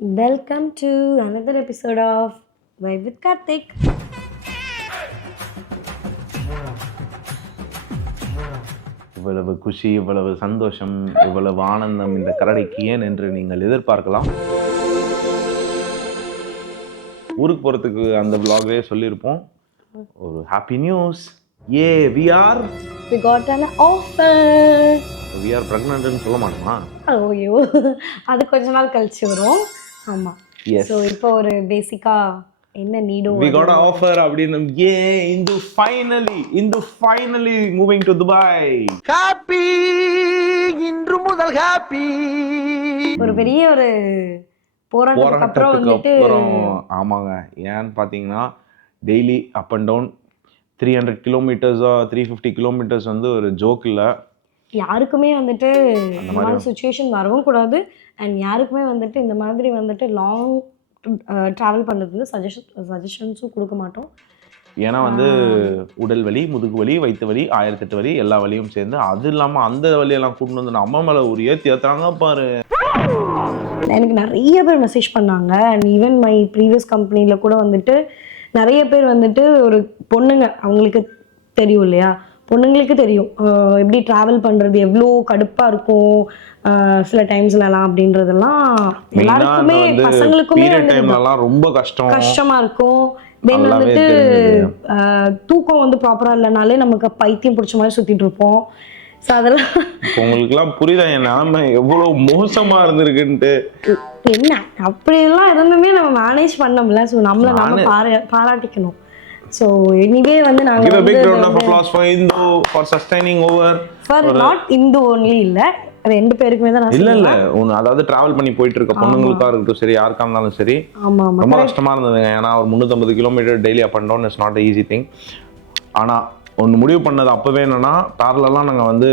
Welcome to another episode of Vibe with Karthik. இவ்வளவு குஷி, இவ்வளவு சந்தோஷம், இவ்வளவு ஆனந்தம் இந்த கரடைக்கு ஏன் என்று நீங்கள் எதிர்பார்க்கலாம். ஊருக்கு போகிறதுக்கு அந்த vlogலே சொல்லியிருப்போம். ஒரு happy news. we got an offer. we are pregnant சொல்ல மாட்டோமா? ஐயோ, அது கொஞ்ச நாள் கழிச்சு வரும். ஆமா. ஸோ இப்போ ஒரு பேசிக்கா என்ன நீடோ we got an offer அப்படின்னு Hindu finally moving to Dubai. Happy இன்று முதல் ஹாப்பி. ஒரு பெரிய ஒரு போராட்டத்துக்கு அப்புறம் ஆமாங்க. ஏன்னு பார்த்தீங்கன்னா டெய்லி அப் அண்ட் டவுன் 300 கிலோமீட்டர்ஸா 350 கிலோமீட்டர்ஸ் வந்து ஒரு ஜோக் இல்லை. யாருக்குமே வந்துட்டு இந்த மாதிரி சுச்சுவேஷன் வரவும் கூடாது. அண்ட் யாருக்குமே வந்துட்டு இந்த மாதிரி வந்துட்டு லாங் ட்ராவல் பண்ணுறது வந்து சஜஷன்ஸும் கொடுக்க மாட்டோம். ஏன்னா வந்து உடல் வலி, முதுகு வலி, வயிற்று வலி, 1008 வலி எல்லா வலியும் சேர்ந்து, அது இல்லாமல் அந்த வலியெல்லாம் கூட்டு வந்து நம்ம மேலே ஒரு ஏற்றுறாங்க பாரு. எனக்கு நிறைய பேர் மெசேஜ் பண்ணாங்க. அண்ட் ஈவன் மை ப்ரீவியஸ் கம்பெனியில் கூட வந்துட்டு நிறைய பேர் வந்துட்டு ஒரு பொண்ணுங்க, அவங்களுக்கு தெரியும் இல்லையா, பொண்ணுங்களுக்கு தெரியும் எப்படி ட்ராவல் பண்ணுறது எவ்வளோ கடுப்பாக இருக்கும் சில டைம்ஸ்லலாம் அப்படின்றதெல்லாம். எல்லாருக்குமே பசங்களுக்குமே ரொம்ப கஷ்டமாக இருக்கும். தென் வந்துட்டு தூக்கம் வந்து ப்ராப்பராக இல்லைனாலே நமக்கு பைத்தியம் பிடிச்ச மாதிரி சுற்றிட்டு இருப்போம். ஸோ அதெல்லாம் உங்களுக்குலாம் புரியுதா என் நிலைமை எவ்வளோ மோசமாக இருந்திருக்குன்ட்டு? என்ன அப்படியெல்லாம் இருந்துமே நம்ம மேனேஜ் பண்ணோம்ல. ஸோ நம்மளை நம்ம பாராட்டிக்கணும். ஸோ எனிவே வந்து நாங்கள் இந்து ஒன்லி இல்லை, ரெண்டு பேருக்குமே தான். இல்ல ஒன்று, அதாவது டிராவல் பண்ணி போயிட்டு இருக்க பொண்ணுங்களுக்கா இருக்கட்டும் சரி, யாருக்கா இருந்தாலும் சரி, ரொம்ப கஷ்டமா இருந்ததுங்க. ஏன்னா ஒரு 350 kilometre daily up and down is not easy thing. ஆனால் ஒன்று முடிவு பண்ணது அப்போவே என்னன்னா, பேரலெல்லாம் நாங்கள் வந்து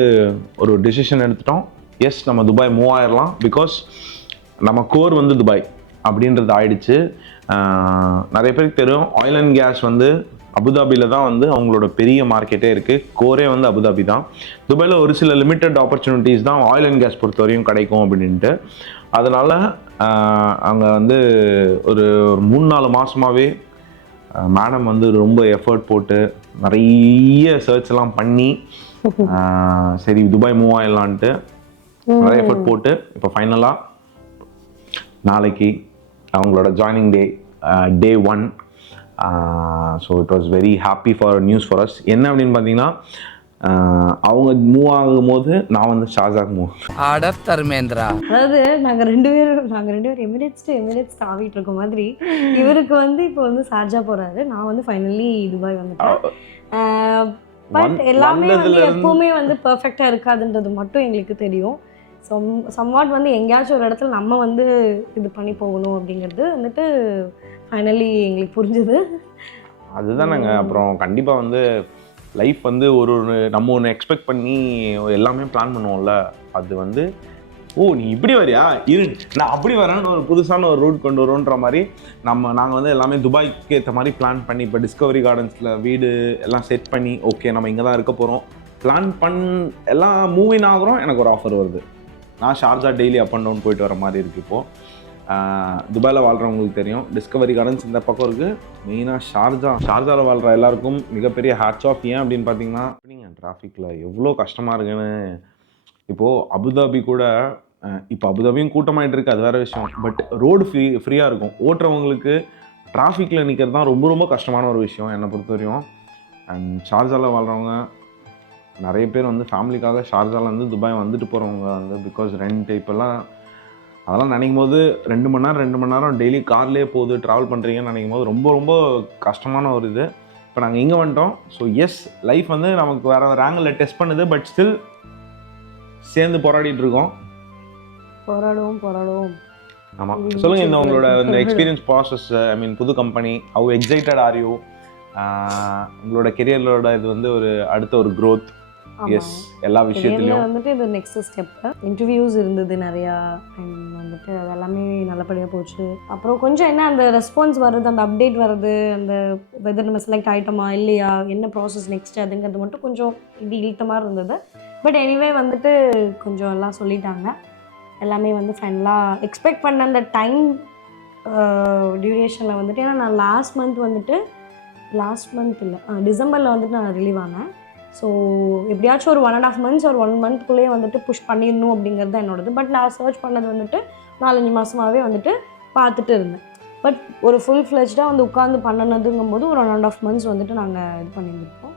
ஒரு டிசிஷன் எடுத்துட்டோம். எஸ், நம்ம துபாய் மூவ் ஆயிடலாம். பிகாஸ் நம்ம கோர் வந்து துபாய் அப்படின்றது ஆயிடுச்சு. நிறைய பேருக்கு தெரியும், ஆயில் அண்ட் கேஸ் வந்து அபுதாபியில் தான் வந்து அவங்களோட பெரிய மார்க்கெட்டே இருக்குது. கோரே வந்து அபுதாபி தான். துபாயில் ஒரு சில லிமிட்டட் ஆப்பர்ச்சுனிட்டிஸ் தான் ஆயில் அண்ட் கேஸ் பொறுத்த வரையும் கிடைக்கும் அப்படின்ட்டு. அதனால் அங்கே வந்து ஒரு 3-4 மாதமாகவே மேடம் வந்து ரொம்ப எஃபர்ட் போட்டு நிறைய சர்ச்லாம் பண்ணி சரி துபாய் மூவ் ஆயிடலான்ட்டு நிறைய எஃபர்ட் போட்டு இப்போ ஃபைனலாக நாளைக்கு அவங்களோட joining day 1. So it was very happy for news for us. என்ன அப்படின்னு பார்த்தீங்கன்னா, அவங்க மூவ் ஆகும் போது நான் வந்து ஷார்ஜாக்கு மூவ். தர்மேந்திரா, அதாவது நாங்கள் ரெண்டு பேரும் எமிரேட்ஸ் டு எமிரேட்ஸ் ஆகிட்டு இருக்க மாதிரி இவருக்கு வந்து இப்போ வந்து ஷார்ஜா போகிறாரு, நான் வந்து ஃபைனலி துபாய் வந்துட்டேன். பட் எல்லாமே வந்து எப்பவுமே வந்து பர்ஃபெக்டாக இருக்காதுன்றது மட்டும் எங்களுக்கு தெரியும். சம்வாட் வந்து எங்கேயாச்சும் ஒரு இடத்துல நம்ம வந்து இது பண்ணி போகணும் அப்படிங்கிறது வந்துட்டு ஃபைனலி எங்களுக்கு புரிஞ்சுது. அதுதானங்க. அப்புறம் கண்டிப்பாக வந்து லைஃப் வந்து ஒரு நம்ம ஒன்று எக்ஸ்பெக்ட் பண்ணி எல்லாமே பிளான் பண்ணுவோம்ல, அது வந்து நீ இப்படி வரியா இரு நான் அப்படி வரேன்னு ஒரு புதுசான ஒரு ரூட் கொண்டு வரோன்ற மாதிரி நாங்கள் வந்து எல்லாமே துபாய்க்கு ஏற்ற மாதிரி பிளான் பண்ணி, இப்போ டிஸ்கவரி கார்டன்ஸில் வீடு எல்லாம் செட் பண்ணி, ஓகே நம்ம இங்கே தான் இருக்க போகிறோம் பிளான் எல்லாம் மூவின் ஆகிறோம். எனக்கு ஒரு ஆஃபர் வருது, நான் Sharjah daily up and down போயிட்டு வர மாதிரி இருக்குது. இப்போது துபாயில் வாழ்கிறவங்களுக்கு தெரியும், டிஸ்கவரி கார்டன்ஸ் இந்த பக்கம் இருக்குது. மெயினாக ஷார்ஜாவில் வாழ்கிற எல்லாருக்கும் மிகப்பெரிய ஹேட்ஸ் ஆஃப். ஏன் அப்படின்னு பார்த்தீங்கன்னா, நீங்கள் டிராஃபிக்கில் எவ்வளோ கஷ்டமாக இருக்குன்னு. இப்போது அபுதாபி கூட, இப்போ அபுதாபியும் கூட்டமாகிட்டு இருக்குது, அது வேறு விஷயம். பட் ரோடு ஃப்ரீயாக இருக்கும். ஓட்டுறவங்களுக்கு டிராஃபிக்கில் நிற்கிறது தான் ரொம்ப ரொம்ப கஷ்டமான ஒரு விஷயம் என்னை பொறுத்த வரையும். அண்ட் ஷார்ஜாவில் வாழ்கிறவங்க நிறைய பேர் வந்து ஃபேமிலிக்காக ஷார்ஜாலேருந்து துபாய் வந்துட்டு போகிறவங்க வந்து, பிகாஸ் ரெண்ட் இப்போல்லாம் அதெல்லாம் நினைக்கும் போது 2 மணி நேரம் டெய்லி கார்லேயே போகுது ட்ராவல் பண்ணுறீங்கன்னு நினைக்கும் போது ரொம்ப ரொம்ப கஷ்டமான ஒரு இது. இப்போ நாங்கள் இங்கே வந்துட்டோம். ஸோ எஸ், லைஃப் வந்து நமக்கு வேறு ஆங்கிளில் டெஸ்ட் பண்ணுது. பட் ஸ்டில் சேர்ந்து போராடிட்டு இருக்கோம். போராடுவோம். ஆமாம், சொல்லுங்கள் இந்த உங்களோட இந்த எக்ஸ்பீரியன்ஸ் ப்ராசஸ், ஐ மீன் புது company, how excited are you? உங்களோட கெரியரோட இது வந்து ஒரு அடுத்த ஒரு க்ரோத். எஸ், எல்லா விஷயத்துலையும் வந்துட்டு இது நெக்ஸ்ட் ஸ்டெப். இன்டர்வியூஸ் இருந்தது நிறையா, அண்ட் வந்துட்டு அது எல்லாமே நல்லபடியாக போச்சு. அப்புறம் கொஞ்சம் என்ன அந்த ரெஸ்பான்ஸ் வருது, அந்த அப்டேட் வருது, அந்த வெதர் நம்ம செலக்ட் ஆகிட்டோமா இல்லையா, என்ன ப்ராசஸ் நெக்ஸ்ட் அதுங்கிறது மட்டும் கொஞ்சம் இப்படி இழுத்த மாதிரி இருந்தது. பட் எனிவே வந்துட்டு கொஞ்சம் எல்லாம் சொல்லிட்டாங்க. எல்லாமே வந்து ஃபைனலாக எக்ஸ்பெக்ட் பண்ண அந்த டைம் டியூரேஷனில் வந்துட்டு, ஏன்னா நான் லாஸ்ட் மந்த் இல்லை டிசம்பரில் வந்துட்டு நான் ரிலீவ் ஆனேன். ஸோ எப்படியாச்சும் ஒரு 1.5 months ஒரு 1 monthக்குள்ளேயே வந்துட்டு புஷ் பண்ணிடணும் அப்படிங்கிறது தான் என்னோடது. பட் நான் சர்ச் பண்ணது வந்துட்டு 4-5 மாதமாகவே வந்துட்டு பார்த்துட்டு இருந்தேன். பட் ஒரு ஃபுல் ஃப்ளெஜ்டாக வந்து உட்காந்து பண்ணினதுங்கும் போது ஒரு 1.5 months வந்துட்டு நாங்கள் இது பண்ணியிருந்திருப்போம்.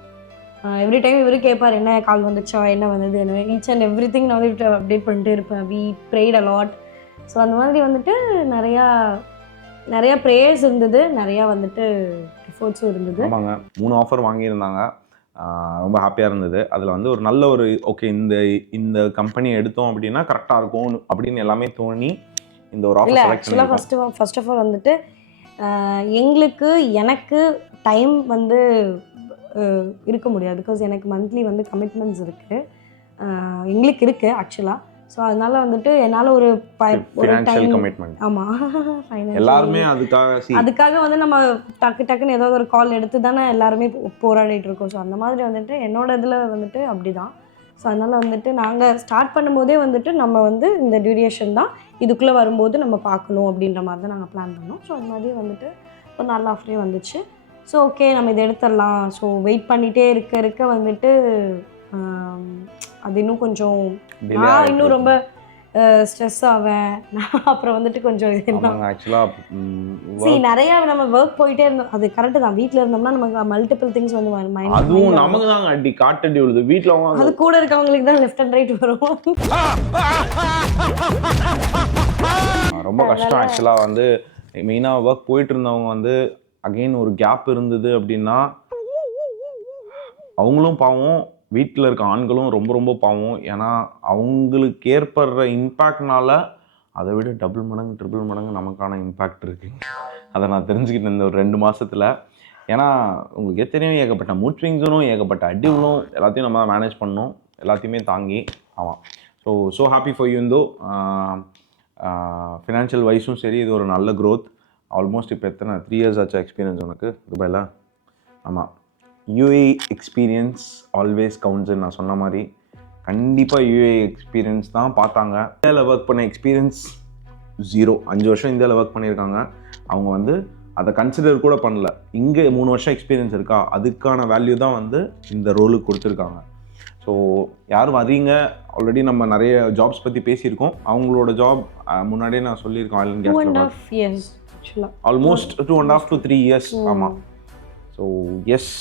எவ்ரி டைம் இவரு கேட்பார், என்ன கால் வந்துச்சா, என்ன வந்தது, என்ன ஈச் அண்ட் எவ்ரி திங் நான் வந்துட்டு அப்டேட் பண்ணிட்டே இருப்பேன். We prayed allot. ஸோ அந்த மாதிரி வந்துட்டு நிறையா ப்ரேயர்ஸ் இருந்தது, நிறையா வந்துட்டு எஃபோர்ட்ஸும் இருந்தது. ஆமாங்க, 3 ஆஃபர் வாங்கியிருந்தாங்க. ரொம்ப ஹாப்பியாக இருந்தது. அதில் வந்து ஒரு நல்ல ஒரு ஓகே இந்த கம்பெனி எடுத்தோம் அப்படின்னா கரெக்டாக இருக்கும் அப்படின்னு எல்லாமே தோணி இந்த ஒரு ஆஃபர் செலக்ட் பண்ணிருக்கோம். ஃபர்ஸ்ட் ஆஃப் ஆல் வந்துட்டு எனக்கு டைம் வந்து இருக்க முடியாது. பிகாஸ் எனக்கு மந்த்லி வந்து கமிட்மெண்ட்ஸ் இருக்குது, எங்களுக்கு இருக்குது ஆக்சுவலாக. ஸோ அதனால வந்துட்டு என்னால் ஒரு ஃபைனான்ஷியல் கமிட்மெண்ட். ஆமாம், எல்லாருமே அதுக்காக வந்து நம்ம டக்குன்னு ஏதாவது ஒரு கால் எடுத்து தானே எல்லாருமே போராடிட்டு இருக்கோம். ஸோ அந்த மாதிரி வந்துட்டு என்னோட இதில் வந்துட்டு அப்படி தான். ஸோ அதனால் வந்துட்டு நாங்கள் ஸ்டார்ட் பண்ணும்போதே வந்துட்டு நம்ம வந்து இந்த டியூரேஷன் தான், இதுக்குள்ளே வரும்போது நம்ம பார்க்கணும் அப்படின்ற மாதிரி தான் நாங்கள் பிளான் பண்ணோம். ஸோ அது மாதிரி வந்துட்டு ஒரு நல்ல ஆஃபரே வந்துச்சு. ஸோ ஓகே நம்ம இதை எடுத்துடலாம். ஸோ வெயிட் பண்ணிகிட்டே இருக்க வந்துட்டு அது இன்னும் கொஞ்சம் நான் இன்னும் ரொம்ப ஸ்ட்ரெஸ் ஆவேன். அப்புறம் வந்துட்டு கொஞ்சம் நிறையா நம்ம ஒர்க் போயிட்டே இருந்தோம். அது கரெக்டு தான். வீட்டில் இருந்தோம்னா நமக்கு மல்டிபிள் திங்ஸ் வந்து அதுவும் நமக்கு தான் அடி காட்டடி விழுது வீட்டில். அது கூட இருக்கவங்களுக்கு தான் லெஃப்ட் அண்ட் ரைட் வரும். ரொம்ப கஷ்டம் ஆக்சுவலாக. வந்து மெயினாக ஒர்க் போயிட்டு இருந்தவங்க வந்து அகெயின் ஒரு கேப் இருந்தது அப்படின்னா அவங்களும் பாவம், வீட்டில் இருக்க ஆண்களும் ரொம்ப ரொம்ப பாவம். ஏன்னா அவங்களுக்கு ஏற்படுற இம்பேக்ட்னால அதை விட டபுள் மடங்கு ட்ரிபிள் மடங்கு நமக்கான இம்பேக்ட் இருக்குங்க. அதை நான் தெரிஞ்சுக்கிட்டேன் இந்த ஒரு 2 மாதத்தில். ஏன்னா உங்களுக்கே தெரியும், ஏகப்பட்ட மூட் ஸ்விங்ஸும் ஏகப்பட்ட அடிகளும் எல்லாத்தையும் நம்ம தான் மேனேஜ் பண்ணணும், எல்லாத்தையுமே தாங்கி. ஆமாம். So happy for you. இந்தோ ஃபினான்ஷியல் வைஸும் சரி, இது ஒரு நல்ல க்ரோத். ஆல்மோஸ்ட் இப்போ எத்தனை 3 years ஆச்சு எக்ஸ்பீரியன்ஸ் உனக்கு துபாயில்? ஆமாம். யூஏ எக்ஸ்பீரியன்ஸ் ஆல்வேஸ் கவுண்ட்ஸ்ன்னு நான் சொன்ன மாதிரி கண்டிப்பாக யூஏ எக்ஸ்பீரியன்ஸ் தான் பார்த்தாங்க. இந்தியாவில் ஒர்க் பண்ண எக்ஸ்பீரியன்ஸ் 0. 5 வருஷம் இந்தியாவில் ஒர்க் பண்ணியிருக்காங்க. அவங்க வந்து அதை கன்சிடர் கூட பண்ணல. இங்கே 3 வருஷம் எக்ஸ்பீரியன்ஸ் இருக்கா, அதுக்கான வேல்யூ தான் வந்து இந்த ரோலுக்கு கொடுத்துருக்காங்க. ஸோ யார் வரீங்க, ஆல்ரெடி நம்ம நிறைய ஜாப்ஸ் பற்றி பேசியிருக்கோம். அவங்களோட ஜாப் முன்னாடியே நான் சொல்லியிருக்கேன், oil and gas almost 2.5 to 3 years. ஆமாம். So yes,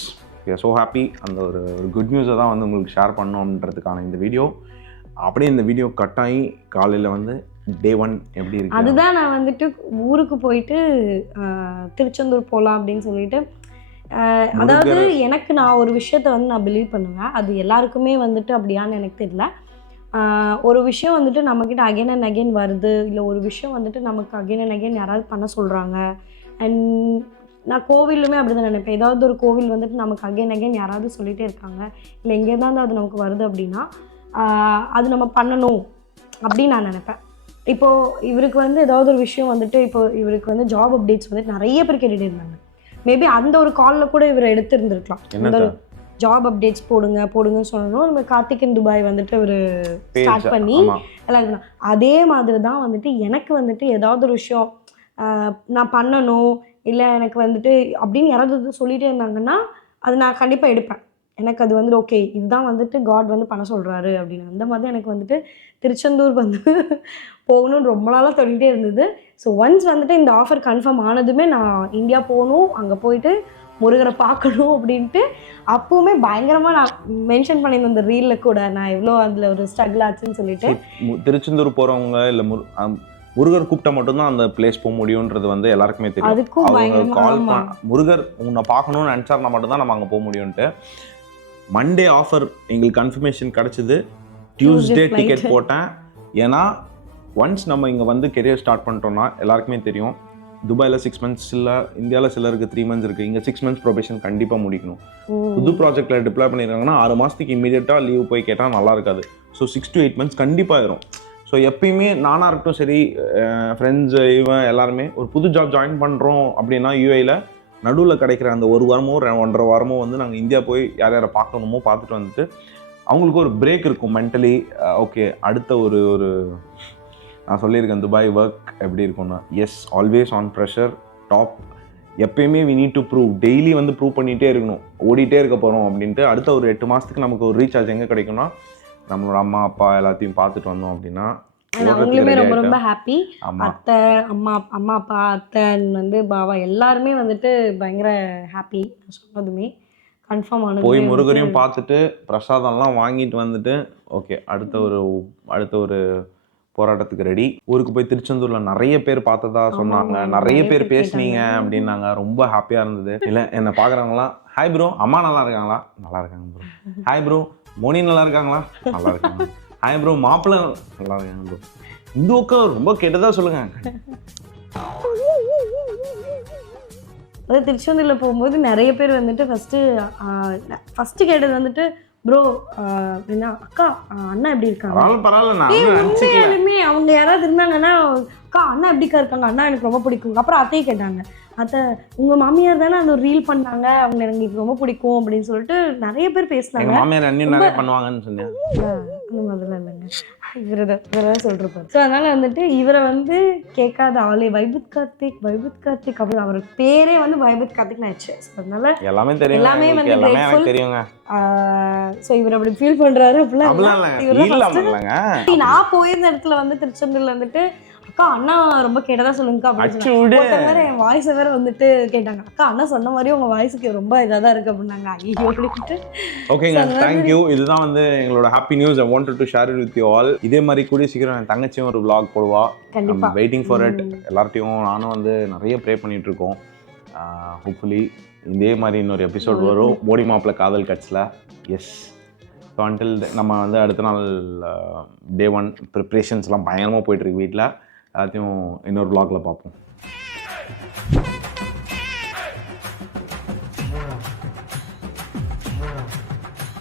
so happy. அந்த ஒரு குட் நியூஸை தான் வந்து உங்களுக்கு ஷேர் பண்ணணுன்றதுக்கான இந்த வீடியோ. அப்படியே இந்த வீடியோ கட் ஆகி காலையில் வந்து Day 1 எப்படி இருக்கு, அதுதான் நான் வந்துட்டு ஊருக்கு போயிட்டு திருச்செந்தூர் போகலாம் அப்படின்னு சொல்லிட்டு. அதாவது எனக்கு நான் ஒரு விஷயத்த வந்து நான் பிலீவ் பண்ணுவேன், அது எல்லாருக்குமே வந்துட்டு அப்படியான்னு எனக்கு தெரியல. ஒரு விஷயம் வந்துட்டு நம்மக்கிட்ட அகைன் அண்ட் அகைன் வருது, இல்லை ஒரு விஷயம் வந்துட்டு நமக்கு அகைன் அண்ட் அகைன் யாராவது பண்ண சொல்கிறாங்க. அண்ட் நான் கோவிலுமே அப்படி தான் நினைப்பேன். ஏதாவது ஒரு கோவில் வந்துட்டு நமக்கு அகைன் அகைன் யாராவது சொல்லிகிட்டே இருக்காங்க, இல்லை எங்கே தான் அது நமக்கு வருது அப்படின்னா அது நம்ம பண்ணணும் அப்படின்னு நான் நினைப்பேன். இப்போது இவருக்கு வந்து ஏதாவது ஒரு விஷயம் வந்துட்டு, இப்போ இவருக்கு வந்து ஜாப் அப்டேட்ஸ் வந்துட்டு நிறைய பேர் கேட்டுகிட்டே இருந்தாங்க. மேபி அந்த ஒரு காலில் கூட இவர் எடுத்துருந்துருக்கலாம். இந்த ஜாப் அப்டேட்ஸ் போடுங்கன்னு சொல்லணும். நம்ம கார்த்திக் இன் துபாய் வந்துட்டு ஒரு ஸ்டார்ட் பண்ணி எல்லாம். அதே மாதிரி தான் வந்துட்டு எனக்கு வந்துட்டு ஏதாவது ஒரு விஷயம் நான் பண்ணணும், இல்லை எனக்கு வந்துட்டு அப்படின்னு யாராவது சொல்லிகிட்டே இருந்தாங்கன்னா அது நான் கண்டிப்பாக எடுப்பேன். எனக்கு அது வந்துட்டு ஓகே, இதுதான் வந்துட்டு காட் வந்து பண்ண சொல்கிறாரு அப்படின்னு. அந்த மாதிரி எனக்கு வந்துட்டு திருச்செந்தூர் வந்து போகணும்னு ரொம்ப நாளாக சொல்லிகிட்டே இருந்தது. ஸோ ஒன்ஸ் வந்துட்டு இந்த ஆஃபர் கன்ஃபார்ம் ஆனதுமே நான் இந்தியா போகணும், அங்கே போயிட்டு முருகரை பார்க்கணும் அப்படின்ட்டு அப்போவுமே பயங்கரமாக நான் மென்ஷன் பண்ணியிருந்தேன் இந்த ரீலில் கூட, நான் எவ்வளோ அதில் ஒரு ஸ்ட்ரகிள் ஆச்சுன்னு சொல்லிட்டு. திருச்செந்தூர் போகிறவங்க இல்லை முருகர் கூப்பிட்டா மட்டும்தான் அந்த பிளேஸ் போக முடியுன்றது வந்து எல்லாருக்குமே தெரியும். அதுக்கும் கால் முருகர் உன்னை பார்க்கணும்னு நினச்சாருனா மட்டும்தான் நம்ம அங்கே போக முடியும்ன்ட்டு. மண்டே ஆஃபர் எங்களுக்கு கன்ஃபர்மேஷன் கிடச்சிது. டியூஸ்டே டிக்கெட் போட்டேன். ஏன்னா ஒன்ஸ் நம்ம இங்கே வந்து கெரியர் ஸ்டார்ட் பண்ணிட்டோம்னா எல்லாருக்குமே தெரியும், துபாயில் 6 months இல்லை, இந்தியாவில் சிலருக்கு 3 months இருக்குது. இங்கே 6 months ப்ரொபேஷன் கண்டிப்பாக முடிக்கணும். புது ப்ராஜெக்டில் டிப்ளாய் பண்ணியிருக்காங்கன்னா 6 மாதத்துக்கு இமீடியட்டாக லீவ் போய் கேட்டால் நல்லா இருக்காது. ஸோ 6 to 8 months கண்டிப்பாக ஆயிரும். ஸோ எப்பயுமே நானாக இருக்கட்டும் சரி, ஃப்ரெண்ட்ஸு இவன் எல்லாருமே ஒரு புது ஜாப் ஜாயின் பண்ணுறோம் அப்படின்னா யூஏயில் நடுவில் கிடைக்கிற அந்த 1 வாரமோ 1.5 வாரமோ வந்து நாங்கள் இந்தியா போய் யார் யாரை பார்க்கணுமோ பார்த்துட்டு வந்துட்டு அவங்களுக்கு ஒரு பிரேக் இருக்கும் மென்டலி. ஓகே, அடுத்த ஒரு நான் சொல்லியிருக்கேன் துபாய் ஒர்க் எப்படி இருக்கும்னா, yes always on pressure, top. எப்பயுமே we need to prove, daily வந்து ப்ரூவ் பண்ணிகிட்டே இருக்கணும், ஓடிட்டே இருக்க போகிறோம் அப்படின்ட்டு. அடுத்த ஒரு 8 மாதத்துக்கு நமக்கு ஒரு ரீசார்ஜ் எங்கே கிடைக்கும்னா, நம்மளோட அம்மா அப்பா எல்லாத்தையும் பார்த்துட்டு வந்தோம் அப்படின்னா அவங்களுமே ரொம்ப ரொம்ப ஹாப்பி. அத்தை அம்மா அப்பா அத்தை வந்து பாவா எல்லாருமே வந்துட்டு பயங்கர ஹாப்பி. சொன்னதுமே கன்ஃபார்ம் ஆனது. போய் முருகரையும் பார்த்துட்டு பிரசாதம்லாம் வாங்கிட்டு வந்துட்டு ஓகே அடுத்த ஒரு போராட்டத்துக்கு ரெடி. ஊருக்கு போய் திருச்செந்தூர்ல நிறைய பேர் பார்த்ததா சொன்னாங்க, நிறைய பேர் பேசுனீங்க அப்படின்னாங்க, ரொம்ப ஹாப்பியா இருந்தது. இல்லை என்ன பார்க்குறவங்களாம் ஹாய் ப்ரோ அம்மா நல்லா இருக்காங்களா, நல்லா இருக்காங்க ப்ரோ. ஹாய் ப்ரோ மோனி நல்லா இருக்காங்களா, நல்லா இருக்காங்க. ஹாய் ப்ரோ மாப்பிள்ளை நல்லா இருக்காங்க ப்ரோ. இந்த ஓக்கா ரொம்ப கெட்டதா சொல்லுங்க. அதாவது திருச்செந்தூரில் போகும்போது நிறைய பேர் வந்துட்டு ஃபஸ்ட்டு கேட்டது வந்துட்டு ப்ரோ என்ன அக்கா அண்ணா எப்படி இருக்காங்க. உண்மையாலுமே அவங்க யாராவது இருந்தாங்கன்னா அக்கா அண்ணா எப்படிக்கா இருக்காங்க, அண்ணா எனக்கு ரொம்ப பிடிக்கும். அப்புறம் அத்தையும் கேட்டாங்க, அத்தை உங்கள் மாமியார் தானே அந்த ஒரு ரீல் பண்ணாங்க, அவங்க எனக்கு ரொம்ப பிடிக்கும் அப்படின்னு சொல்லிட்டு நிறைய பேர் பேசினாங்க. மாமியார் அண்ணியும் நிறைய பண்ணுவாங்கன்னு சொன்னேன். முதல்ல இல்லைங்க, இவரதான் சொல்றப்பாரு. ஸோ அதனால வந்துட்டு இவரை வந்து கேட்காத ஆளே வைபத் கார்த்திக் அப்படின்னு அவர் பேரே வந்து வைபத் கார்த்திக் ஆயிடுச்சு. அதனால எல்லாமே தெரியும், எல்லாமே வந்து தெரியுங்க. ஸோ இவர் அப்படி ஃபீல் பண்றாரு அப்படிலாம். நான் போயிருந்த இடத்துல வந்து திருச்செந்தூர்ல வந்துட்டு அக்கா அண்ணா ரொம்ப கேட்டதா சொல்லுங்கக்கா அப்படின்னு என் வாய்ஸை வேற வந்துட்டு கேட்டாங்க. அக்கா அண்ணா சொன்ன மாதிரி உங்க வாய்ஸுக்கு ரொம்ப இதாக தான் இருக்கு அப்படின்னாங்க. ஐயோ அப்படின்ட்டு. ஓகேங்க, தேங்க்யூ. இதுதான் வந்து எங்களோட happy news. I wanted to share it with you all. இதே மாதிரி கூடிய சீக்கிரம் என் தங்கச்சியும் ஒரு vlog போடுவா. கண்டிப்பா வெயிட்டிங் ஃபார் இட். எல்லார்ட்டையும் நானும் வந்து நிறைய ப்ரே பண்ணிட்டு இருக்கோம். ஹோப்ஃபுல்லி இதே மாதிரி இன்னொரு எபிசோட் வரும் போடி மாப்பிள்ள காதல் கட்ஸில். எஸ். ஸோ அன்டில் நம்ம வந்து அடுத்த நாள் டே 1 ப்ரிப்ரேஷன்ஸ்லாம் பயங்கரமாக போயிட்டுருக்கு வீட்டில். எல்லாத்தையும் இன்னொரு vlogல பார்ப்போம்.